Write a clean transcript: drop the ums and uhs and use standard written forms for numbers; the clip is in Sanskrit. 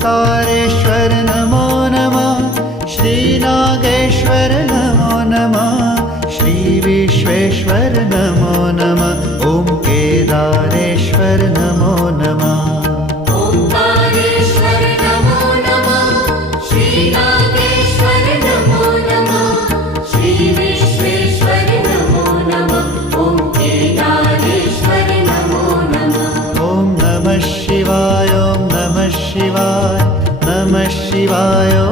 ओंकारेश्वर नमो नमः। श्रीनागेश्वर नमो नमः। श्रीविश्वेश्वर नमो नमः। ॐ केदारेश्वर नमो नमः। ओंकारेश्वर नमो नमः। श्रीनागेश्वर नमो नमः। श्रीविश्वेश्वर नमो नमः। ॐ केदारेश्वर नमो नमः। ॐ नमः शिवाय। ॐ नमः शिवाय। नमः शिवाय।